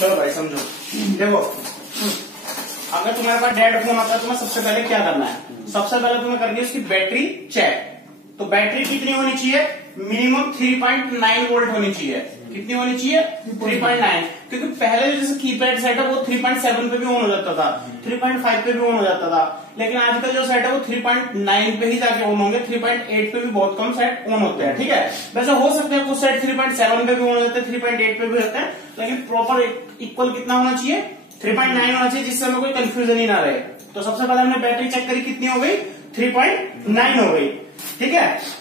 चलो भाई समझो, देखो अगर तुम्हारे पास डेड फोन आता है, तुम्हें सबसे पहले क्या करना है? सबसे पहले तुम्हें करनी है उसकी बैटरी चेक। तो बैटरी कितनी होनी चाहिए? मिनिमम 3.9 वोल्ट होनी चाहिए। कितनी होनी चाहिए? 3.9। क्योंकि पहले जैसे कीपैड सेट है वो 3.7 पे भी ऑन हो जाता था, 3.5 पे भी ऑन हो जाता था, लेकिन आजकल जो सेट है वो 3.9 पे ही जाके ऑन होंगे। 3.8 पे भी बहुत कम सेट ऑन होते हैं, ठीक है। वैसे हो सकता है कुछ सेट 3.7 पे भी ऑन हो जाते हैं, 3.8 पे भी होते हैं, लेकिन प्रॉपर इक्वल कितना होना चाहिए? 3.9 होना चाहिए, जिससे हमें कोई कंफ्यूजन ही ना रहे। तो सबसे पहले हमने बैटरी चेक करी, कितनी हो गई? 3.9 हो गई, ठीक है।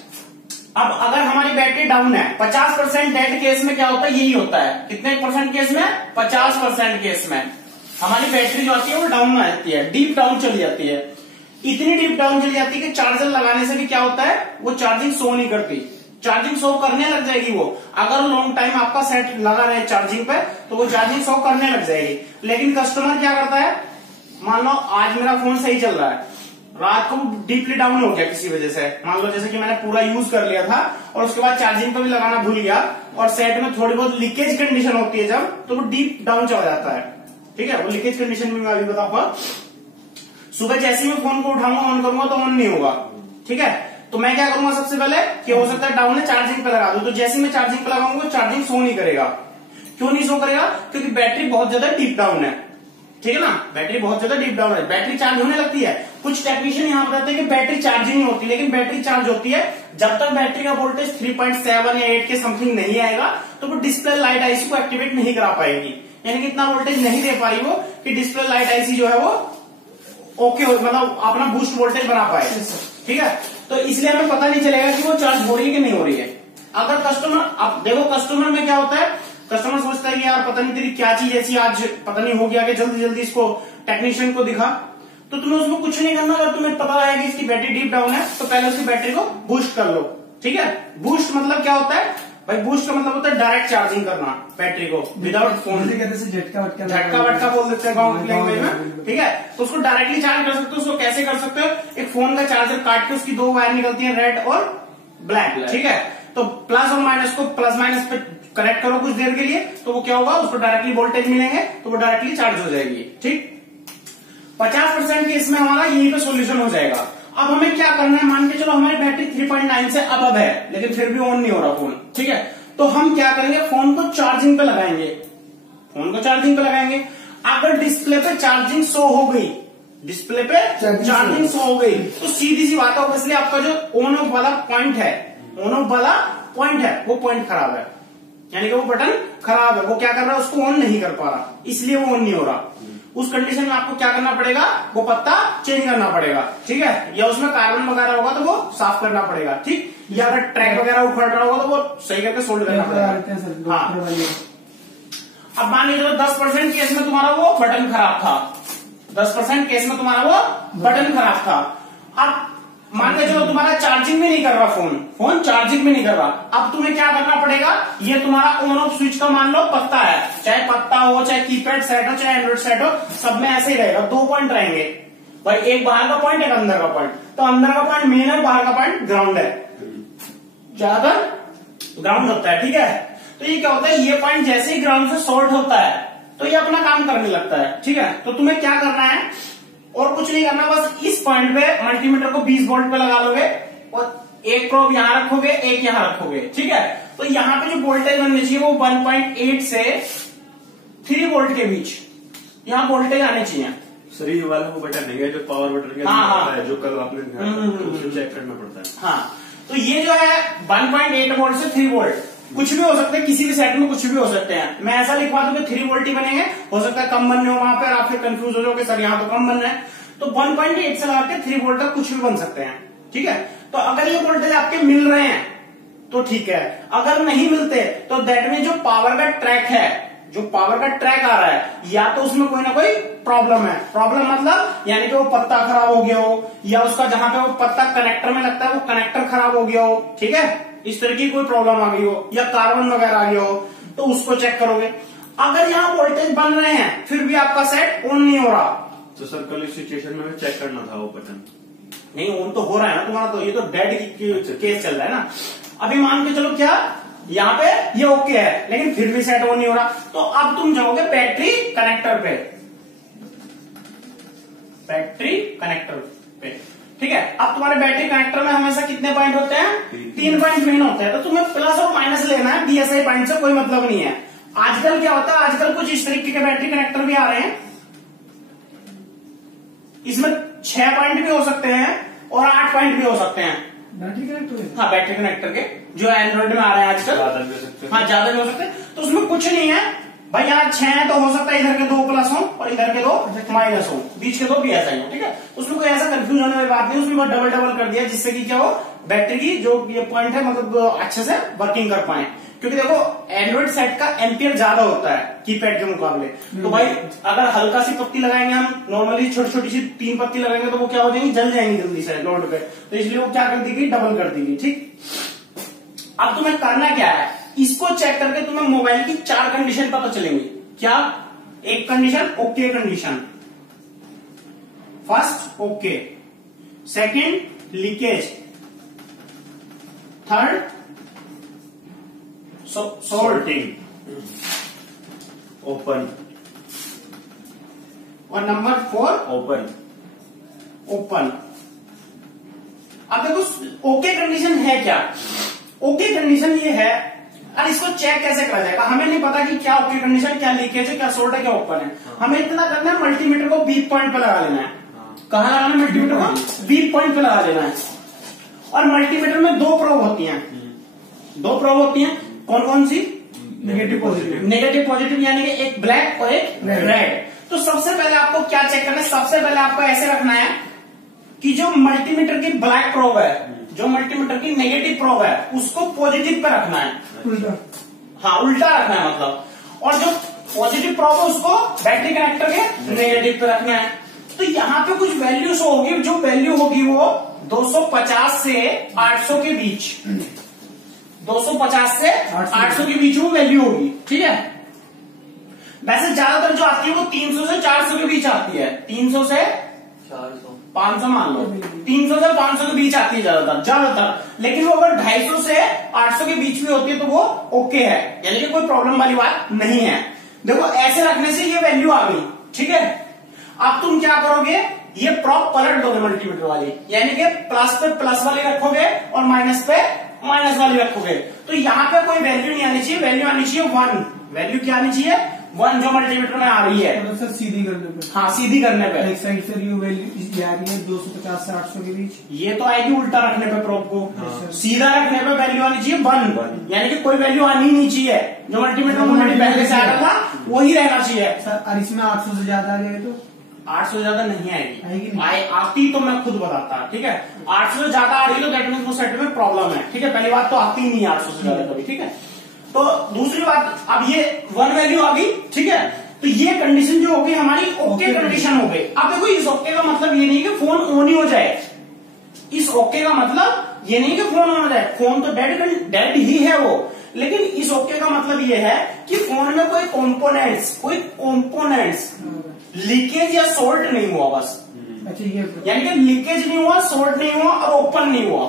अब अगर हमारी बैटरी डाउन है, 50% डेड केस में क्या होता है? यही होता है। कितने परसेंट केस में? 50% केस में हमारी बैटरी जो आती है वो डाउन आ जाती है, डीप डाउन चली जाती है। इतनी डीप डाउन चली जाती है कि चार्जर लगाने से भी क्या होता है? वो चार्जिंग शो नहीं करती। चार्जिंग शो करने लग जाएगी वो, अगर लॉन्ग टाइम आपका सेट लगा रहे चार्जिंग पे तो वो चार्जिंग शो करने लग जाएगी। लेकिन कस्टमर क्या करता है? मान लो आज मेरा फोन सही चल रहा है, रात को डीपली डाउन हो गया किसी वजह से, मान लो जैसे कि मैंने पूरा यूज कर लिया था और उसके बाद चार्जिंग पे भी लगाना भूल गया और सेट में थोड़ी बहुत लीकेज कंडीशन होती है जब, तो वो डीप डाउन चला जाता है, ठीक है। वो लीकेज कंडीशन में मैं अभी बताऊंगा। सुबह जैसे ही मैं फोन को उठाऊंगा ऑन करूंगा तो ऑन नहीं होगा, ठीक है। तो मैं क्या करूंगा सबसे पहले कि हो सकता है डाउन है, चार्जिंग पे लगा दूं। तो जैसे ही मैं चार्जिंग पे लगाऊंगा चार्जिंग शो नहीं करेगा। क्यों नहीं शो करेगा? क्योंकि बैटरी बहुत ज्यादा डीप डाउन है, ठीक है ना। बैटरी बहुत ज्यादा डीप डाउन है, बैटरी चार्ज होने लगती है। कुछ टेक्नीशियन यहाँ बताते हैं कि बैटरी चार्ज नहीं होती, लेकिन बैटरी चार्ज होती है। जब तक बैटरी का वोल्टेज 3.7 या 8 के समथिंग नहीं आएगा तो वो डिस्प्ले लाइट आईसी को एक्टिवेट नहीं करा पाएगी। यानी कि इतना वोल्टेज नहीं दे पा रही वो कि डिस्प्ले लाइट आईसी जो है वो ओके हो, मतलब अपना बूस्ट वोल्टेज बना पाए, ठीक है। तो इसलिए हमें पता नहीं चलेगा कि वो चार्ज हो रही है कि नहीं हो रही है। अगर कस्टमर, अब देखो कस्टमर में क्या होता है, कस्टमर सोचता है कि यार पता नहीं तेरी क्या चीज ऐसी आज पता नहीं हो गया कि जल्दी जल्दी इसको टेक्नीशियन को दिखा। तो तुम्हें उसमें कुछ नहीं करना। अगर तुम्हें पता है कि इसकी बैटरी डीप डाउन है तो पहले उसकी बैटरी को बूस्ट कर लो, ठीक है। बूस्ट मतलब क्या होता है भाई? बूस्ट का मतलब होता है डायरेक्ट चार्जिंग करना बैटरी को विदाउट फोन। झटका वटका बोल देते हैं गाँव की लैंग्वेज में, ठीक है। तो उसको डायरेक्टली चार्ज कर सकते हो। उसको कैसे कर सकते हो? एक फोन का चार्जर काट के उसकी 2 वायर निकलती है, रेड और ब्लैक, ठीक है। तो प्लस और माइनस को प्लस माइनस पे कनेक्ट करो कुछ देर के लिए, तो वो क्या होगा? उसको डायरेक्टली वोल्टेज मिलेंगे तो वो डायरेक्टली चार्ज हो जाएगी, ठीक। 50% के इसमें हमारा यहीं पे सॉल्यूशन हो जाएगा। अब हमें क्या करना है? मान के चलो हमारी बैटरी 3.9 से अब है, लेकिन फिर भी ऑन नहीं हो रहा फोन, ठीक है। तो हम क्या करेंगे? फोन को चार्जिंग पे लगाएंगे, फोन को चार्जिंग पे लगाएंगे। अगर डिस्प्ले पे चार्जिंग शो हो गई, डिस्प्ले पे चार्जिंग शो हो गई, तो सीधी सी बात है ऑब्वियसली आपका जो ऑन ऑफ वाला पॉइंट है, ऑन ऑफ वाला पॉइंट है, वो पॉइंट खराब है। यानी कि वो बटन खराब है, वो क्या कर रहा है? उसको ऑन नहीं कर पा रहा, इसलिए वो ऑन नहीं हो रहा। उस कंडीशन में आपको क्या करना पड़ेगा? वो पत्ता चेंज करना पड़ेगा, ठीक है। या उसमें कार्बन वगैरह होगा तो वो साफ करना पड़ेगा, ठीक। या अगर ट्रैक वगैरह उखड़ रहा होगा तो वो सही करके सोल्ड करना पड़ेगा। हाँ। अब मान लीजिए 10% केस में तुम्हारा वो बटन खराब था, 10% केस में तुम्हारा वो बटन खराब था। अब मान के चलो तुम्हारा चार्जिंग भी नहीं कर रहा फोन चार्जिंग भी नहीं कर रहा। अब तुम्हें क्या करना पड़ेगा? ये तुम्हारा ऑन ऑफ स्विच का मान लो पत्ता है, चाहे पत्ता हो, चाहे कीपैड सेट हो, चाहे एंड्रॉइड सेट हो, सब में ऐसे ही रहेगा। 2 पॉइंट रहेंगे भाई, एक बाहर का पॉइंट, एक अंदर का पॉइंट। तो अंदर का पॉइंट मेन है, बाहर का पॉइंट ग्राउंड है, ज्यादातर ग्राउंड होता है, ठीक है। तो ये क्या होता है? ये पॉइंट जैसे ही ग्राउंड से शॉर्ट होता है तो ये अपना काम करने लगता है, ठीक है। तो तुम्हें क्या करना है? और कुछ नहीं करना, बस इस पॉइंट पे मल्टीमीटर को 20 वोल्ट पे लगा लोगे और एक प्रोब यहां रखोगे, एक यहां रखोगे, ठीक है। तो यहां पे जो वोल्टेज बननी चाहिए वो 1.8 से 3 वोल्ट के बीच यहां वोल्टेज आने चाहिए। सर ये वाला वो बटन है जो पावर बटन है, जो कल आपने चेक करना पड़ता है। हाँ, तो ये जो है 1.8 वोल्ट से 3 वोल्ट कुछ भी हो सकते हैं, किसी भी सेट में कुछ भी हो सकते हैं। मैं ऐसा लिखवा दूं कि 3 वोल्ट ही बनेंगे, हो सकता है कम बनने हो वहां पर, आप फिर कंफ्यूज हो जाओगे सर यहाँ तो कम बनना है। तो 1.8 से लगा के 3 वोल्ट तक कुछ भी बन सकते हैं, ठीक है। तो अगर ये वोल्टेज आपके मिल रहे हैं तो ठीक है, अगर नहीं मिलते तो दैट मीन जो पावर का ट्रैक है, जो पावर का ट्रैक आ रहा है, या तो उसमें कोई ना कोई प्रॉब्लम है। प्रॉब्लम मतलब यानी कि वो पत्ता खराब हो गया हो, या उसका जहां पे वो पत्ता कनेक्टर में लगता है वो कनेक्टर खराब हो गया हो, ठीक है। इस तरह की कोई प्रॉब्लम आ गई हो या कार्बन वगैरह आ गया हो तो उसको चेक करोगे। अगर यहाँ वोल्टेज बन रहे हैं फिर भी आपका सेट ऑन नहीं हो रहा, तो सर कल इस सिचुएशन में चेक करना था वो बटन। नहीं, ऑन तो हो रहा है ना तुम्हारा, तो ये तो डेड केस चल रहा है ना। अभी मान के चलो क्या यहाँ पे ये ओके है, लेकिन फिर भी सेट ऑन नहीं हो रहा। तो अब तुम जाओगे बैटरी कनेक्टर पे, बैटरी कनेक्टर पे, ठीक है। अब तुम्हारे बैटरी कनेक्टर में हमेशा कितने पॉइंट होते हैं? 3 पॉइंट मेन होते हैं। तो तुम्हें प्लस और माइनस लेना है, बीएसआई पॉइंट से कोई मतलब नहीं है। आजकल क्या होता है, आजकल कुछ इस तरीके के बैटरी कनेक्टर भी आ रहे हैं, इसमें 6 पॉइंट भी हो सकते हैं और 8 पॉइंट भी हो सकते हैं बैटरी कनेक्टर। हाँ, बैटरी कनेक्टर के जो एंड्रॉइड में आ रहे हैं आजकल, ज्यादा भी हो सकते हैं। हाँ ज्यादा भी हो सकते हैं। तो उसमें कुछ नहीं है भाई, यहाँ 6 है तो हो सकता है इधर के 2 प्लस हो और इधर के 2 माइनस हो, बीच के 2 बीएसआई हो, ठीक है। उसमें कोई ऐसा कंफ्यूज होने वाली बात नहीं, उसमें बस डबल डबल कर दिया जिससे कि क्या हो, बैटरी की जो ये पॉइंट है मतलब अच्छे से वर्किंग कर पाए। क्योंकि देखो एंड्रॉइड सेट का एम्पियर ज्यादा होता है कीपैड के मुकाबले। तो भाई अगर हल्का सी पत्ती लगाएंगे हम, नॉर्मली छोटी छोटी सी 3 पत्ती लगाएंगे तो वो क्या हो जाएंगी, जल जाएंगी जल्दी से लोड पे। तो इसलिए वो क्या कर दी गई, डबल कर दी गई, ठीक। अब तुम्हें करना क्या है, इसको चेक करके तुम्हें मोबाइल की 4 कंडीशन पता चलेंगी। क्या? एक condition okay condition, first okay, second leakage, third salting, open, और नंबर 4 ओपन। ओपन। अब देखो ओके कंडीशन है क्या, ओके कंडीशन ये है, और इसको चेक कैसे करा जाएगा, हमें नहीं पता कि क्या ओके कंडीशन, क्या लीकेज है, क्या सोल्ट है, क्या ओपन है। हमें इतना करना है, मल्टीमीटर को बीप पॉइंट पे लगा लेना है। कहाँ लगाना है मल्टीमीटर को? बीप पॉइंट पे लगा लेना है। और मल्टीमीटर में 2 प्रोब होती हैं, 2 प्रोब होती हैं, कौन कौन सी? Negative positive. नेगेटिव पॉजिटिव, यानी कि एक ब्लैक और एक रेड। तो सबसे पहले आपको क्या चेक करना है, सबसे पहले आपको ऐसे रखना है कि जो मल्टीमीटर की ब्लैक प्रोब है, जो मल्टीमीटर की नेगेटिव प्रोब है, उसको पॉजिटिव पे रखना है, उल्टा। हाँ उल्टा रखना है मतलब। और जो पॉजिटिव प्रोब है उसको बैटरी कनेक्टर के नेगेटिव पे रखना है। तो यहाँ पे कुछ वैल्यूज होगी, जो वैल्यू होगी वो 250 से 800 के बीच, 250 से 800 के बीच वो वैल्यू होगी, ठीक है। वैसे ज्यादातर जो आती है वो 300 से 400 के बीच आती है, 300 से 500 मान लो, 300 से 500 के बीच आती है ज्यादातर। लेकिन वो अगर 250 से 800 के बीच में होती है तो वो ओके है, यानी कि कोई प्रॉब्लम वाली बात नहीं है। देखो ऐसे रखने से ये वैल्यू आ गई, ठीक है। अब तुम क्या करोगे, ये प्रॉप पलट दोगे मल्टीमीटर वाली, यानी कि प्लस पे प्लस वाली रखोगे और माइनस पे माइनस वाली रखोगे। तो यहाँ पे कोई वैल्यू नहीं आनी चाहिए, वैल्यू आनी चाहिए 1। वैल्यू क्या आनी चाहिए? 1, जो मल्टीमीटर में आ रही है। मतलब सर सीधी करने पे। हाँ सीधी करने पे। एक साइड से ये वैल्यू आ रही है 250 से 800 के बीच, ये तो आएगी उल्टा रखने पे प्रोब को। हाँ। सीधा रखने पे वैल्यू आनी चाहिए 1, यानी कि कोई वैल्यू आनी नहीं चाहिए, जो मल्टीमीटर में पहले से आ रहा था वही रहना चाहिए। सर और इसमें 800 से ज्यादा आ जाए तो 800 से ज्यादा नहीं आएगी आएगी, नहीं? आती तो मैं खुद बताता, ठीक है। 800 से ज्यादा आ रही है तो दैट मीन्स वो सेट में प्रॉब्लम है, ठीक है। पहली बात तो आती ही नहीं है 800 से ज्यादा कभी, ठीक है। तो दूसरी बात, अब ये 1 वैल्यू आ गई, ठीक है। तो ये कंडीशन जो होगी हमारी ओके कंडीशन हो गई। अब देखो इस ओके का मतलब ये नहीं कि फोन ऑन ही हो जाए, इस ओके का मतलब ये नहीं कि फोन ऑन हो जाए, फोन तो डेड ही है वो। लेकिन इस ओके का मतलब ये है कि फोन में कोई कंपोनेंट्स लीकेज या सोल्ट नहीं हुआ बस। अच्छा ये यानी कि लीकेज नहीं हुआ, सोल्ट नहीं हुआ और ओपन नहीं हुआ,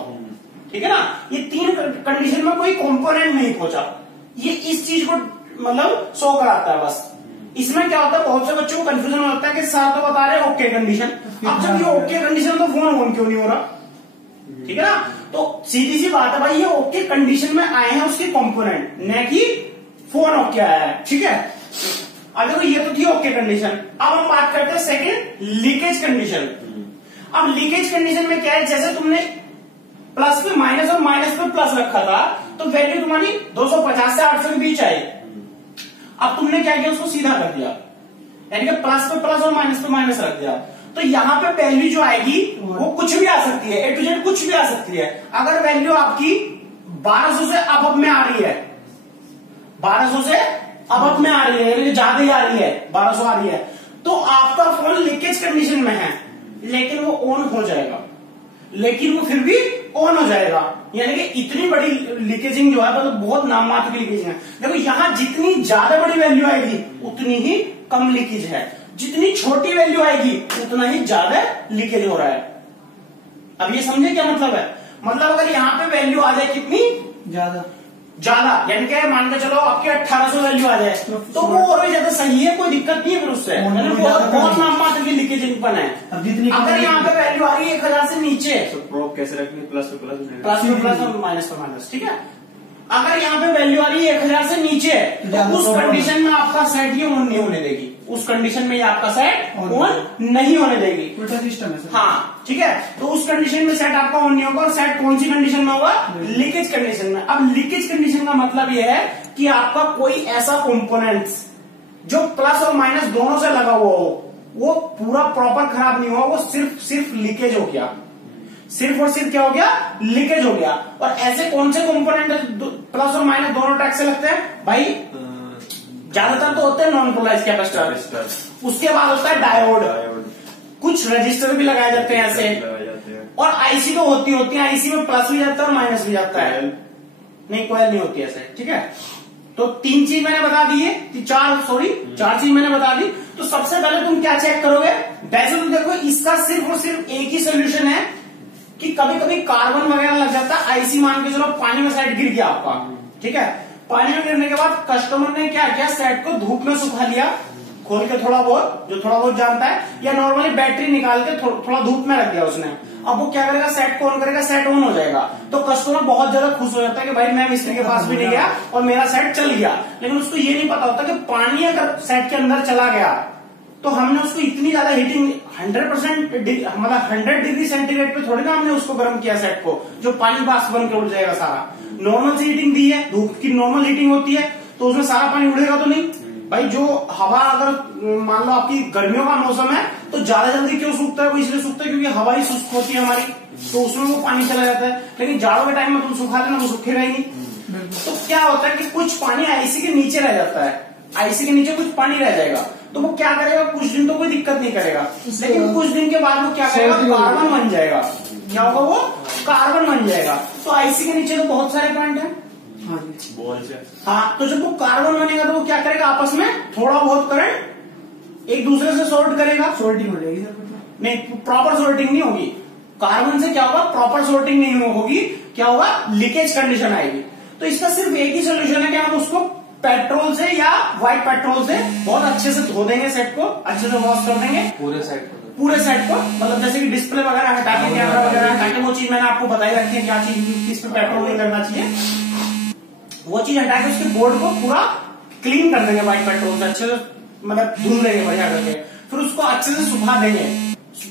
ठीक है ना। ये 3 कंडीशन में कोई कंपोनेंट नहीं पहुंचा, ये इस चीज को मतलब शो कराता है बस। इसमें क्या होता है, बहुत से बच्चों को कंफ्यूजन होता है कि सर तो बता रहे ओके कंडीशन, अब जब ये ओके कंडीशन तो फोन ऑन क्यों नहीं हो रहा, ठीक है ना। तो सीधी सी बात है भाई, ये ओके कंडीशन में आए हैं उसके कंपोनेंट, न कि फोन ओके आया है, ठीक है। अब देखो ये तो थी ओके कंडीशन। अब हम बात करते हैं सेकंड लीकेज कंडीशन। अब लीकेज कंडीशन में क्या है, जैसे तुमने प्लस पे माइनस और माइनस पे प्लस रखा था तो वैल्यू तुम्हारी 250 से 800 के बीच आई। अब तुमने क्या किया, उसको सीधा कर दिया, यानी कि प्लस पे प्लस और माइनस पे माइनस रख दिया। तो यहाँ पे वैल्यू जो आएगी वो कुछ भी आ सकती है, ए टू जेड कुछ भी आ सकती है। अगर वैल्यू आपकी 1200 से अब में आ रही है, 1200 से अब में आ रही है, यानी कि ज्यादा ही आ रही है, 1200 आ रही है, तो आपका फोन लीकेज कंडीशन में है, लेकिन वो ऑन हो जाएगा, लेकिन वो फिर भी ऑन हो जाएगा। यानी कि इतनी बड़ी लीकेजिंग जो है मतलब बहुत नाम मात्र की लीकेजिंग है। देखो यहां जितनी ज्यादा बड़ी वैल्यू आएगी उतनी ही कम लीकेज है, जितनी छोटी वैल्यू आएगी उतना ही ज्यादा लीकेज हो रहा है। अब ये समझे क्या मतलब है, मतलब अगर यहाँ पे वैल्यू आ जाए कितनी ज्यादा, ज्यादा, यानी कि मान के चलो आपकी 1800 वैल्यू आ जाए तो वो और भी ज्यादा सही है, कोई दिक्कत नहीं है फिर उससे, बहुत नाम मात्र की लीकेज इनपन है। अगर यहाँ पे वैल्यू आ रही है 1000 से नीचे तो प्रोब कैसे रखनी, प्लस पे प्लस, प्लस में प्लस और माइनस पे माइनस, ठीक है। अगर यहाँ पे वैल्यू आ रही है 1000 से नीचे तो उस कंडीशन में आपका सेट ये ऑन नहीं होने देगी, उस कंडीशन में ये आपका सेट ऑन नहीं होने देगी। उल्टा सिस्टम है सर। हाँ ठीक है, तो उस कंडीशन में सेट आपका ऑन नहीं होगा। और सेट कौन सी कंडीशन में होगा, लीकेज कंडीशन में। अब लीकेज कंडीशन का मतलब ये है कि आपका कोई ऐसा कंपोनेंट्स जो प्लस और माइनस दोनों से लगा हुआ हो वो पूरा प्रॉपर खराब नहीं हुआ, वो सिर्फ लीकेज हो गया, सिर्फ और सिर्फ क्या हो गया, लीकेज हो गया। और ऐसे कौन से कंपोनेंट प्लस और माइनस दोनों टैग से लगते हैं भाई, ज्यादातर तो होते हैं नॉन पोलराइज्ड कैपेसिटर, उसके बाद होता है डायोड, कुछ रजिस्टर भी लगाए जाते हैं ऐसे, और आईसी तो होती है, आईसी में प्लस भी जाता है और माइनस भी जाता है, नहीं कोयल नहीं होती ऐसे, ठीक है। तो 3 चीज मैंने बता दी है, 4 चीज मैंने बता दी। तो सबसे पहले तुम क्या चेक करोगे, वैसे तो देखो इसका सिर्फ और सिर्फ एक ही सोल्यूशन है कि कभी कभी कार्बन वगैरह लग जाता है, आईसी मान के चलो पानी में सेट गिर गया आपका, ठीक है। पानी में गिरने के बाद कस्टमर ने क्या किया, सेट को धूप में सुखा लिया खोल के, थोड़ा बहुत जो थोड़ा बहुत जानता है, या नॉर्मली बैटरी निकाल के थोड़ा धूप में रख दिया उसने। अब वो क्या करेगा, सेट को ऑन करेगा, सेट ऑन हो जाएगा। तो कस्टमर बहुत ज्यादा खुश हो जाता है कि भाई मैं मिस्त्री के पास भी नहीं गया और मेरा सेट चल गया। लेकिन उसको ये नहीं पता होता कि पानी अगर सेट के अंदर चला गया तो हमने उसको इतनी ज्यादा हीटिंग 100% मतलब 100 डिग्री सेंटीग्रेड पे थोड़ी ना हमने उसको गर्म किया सेट को, जो पानी वाष्प बन के उड़ जाएगा सारा। नॉर्मल सी हीटिंग दी है, धूप की नॉर्मल हीटिंग होती है, तो उसमें सारा पानी उड़ेगा तो नहीं भाई। जो हवा अगर मान लो आपकी गर्मियों का मौसम है तो ज्यादा जल्दी क्यों सूखता है, वो इसलिए सूखता है क्योंकि हवा ही शुष्क होती है हमारी, तो उसमें वो पानी चला जाता है। लेकिन जाड़ों के टाइम में तुम सुखा देना वो सूखेगा ही नहीं। तो क्या होता है कि कुछ पानी आईसी के नीचे रह जाता है, आईसी के नीचे कुछ पानी रह जाएगा, तो वो क्या करेगा, कुछ दिन तो कोई दिक्कत नहीं करेगा, लेकिन कुछ दिन के बाद वो क्या करेगा, कार्बन बन जाएगा। क्या होगा, वो कार्बन बन जाएगा। तो आईसी के नीचे तो बहुत सारे पॉइंट है, हाँ, तो जब वो कार्बन बनेगा तो वो क्या करेगा, आपस में थोड़ा बहुत करंट एक दूसरे से सॉर्ट करेगा, सोल्टिंग हो जाएगी सर, नहीं प्रॉपर सॉर्टिंग नहीं होगी। कार्बन से क्या होगा, प्रॉपर सॉर्टिंग नहीं होगी, क्या होगा, लीकेज कंडीशन आएगी। तो इसका सिर्फ एक ही सोल्यूशन है कि हम उसको पेट्रोल से या व्हाइट पेट्रोल से बहुत अच्छे से धो देंगे, सेट को अच्छे से वॉश कर देंगे, पूरे सेट को, मतलब जैसे कि डिस्प्ले वगैरह हटा के, कैमरा वगैरह हटा के, वो चीज मैंने आपको बताई रखी है क्या चीज किस पे पेट्रोल नहीं करना चाहिए, वो चीज हटा के उसके बोर्ड को पूरा क्लीन कर देंगे व्हाइट पेट्रोल से, अच्छे से मतलब धुल देंगे बढ़िया करके, फिर उसको अच्छे से सुखा देंगे।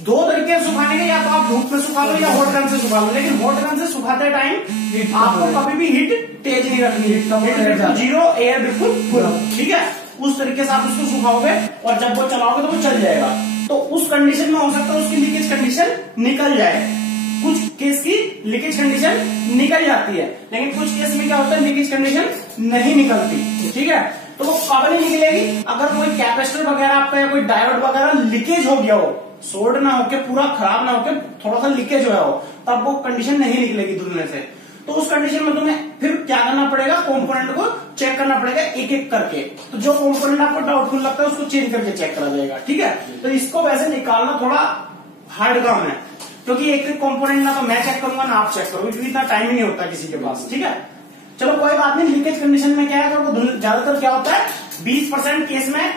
2 तरीके से सुखाने के, या तो आप धूप में सुखा लो या हॉट गन से सुखा लो। लेकिन हॉट गन से सुखाते टाइम आपको कभी भी हीट तेज नहीं रखनी है, बिल्कुल 0, एयर बिल्कुल फुल, ठीक है। उस तरीके से आप उसको सुखाओगे और जब वो चलाओगे तो वो चल जाएगा। तो उस कंडीशन में हो सकता है उसकी लीकेज कंडीशन निकल जाए, कुछ केस की लीकेज कंडीशन निकल जाती है, लेकिन कुछ केस में क्या होता है, लीकेज कंडीशन नहीं निकलती, ठीक है। तो वो कब नहीं निकलेगी, अगर कोई कैपेसिटर वगैरह आपका या कोई डायोड वगैरह लीकेज हो गया हो, सोल्ड ना होके पूरा खराब ना होके थोड़ा सा लीकेज हुआ हो, तब वो कंडीशन नहीं निकलेगी धुलने से। तो उस कंडीशन में तुम्हें फिर क्या करना पड़ेगा, कंपोनेंट को चेक करना पड़ेगा एक एक करके। तो जो कंपोनेंट आपको डाउटफुल लगता है उसको चेंज करके चेक करा जाएगा, ठीक है। तो इसको वैसे निकालना थोड़ा हार्ड काम है, क्योंकि एक एक कंपोनेंट ना तो मैं चेक करूंगा ना आप चेक करोगे, क्योंकि इतना टाइम ही नहीं होता किसी के पास, ठीक है। चलो कोई बात नहीं, लीकेज कंडीशन में क्या है, ज्यादातर क्या होता है 20% केस में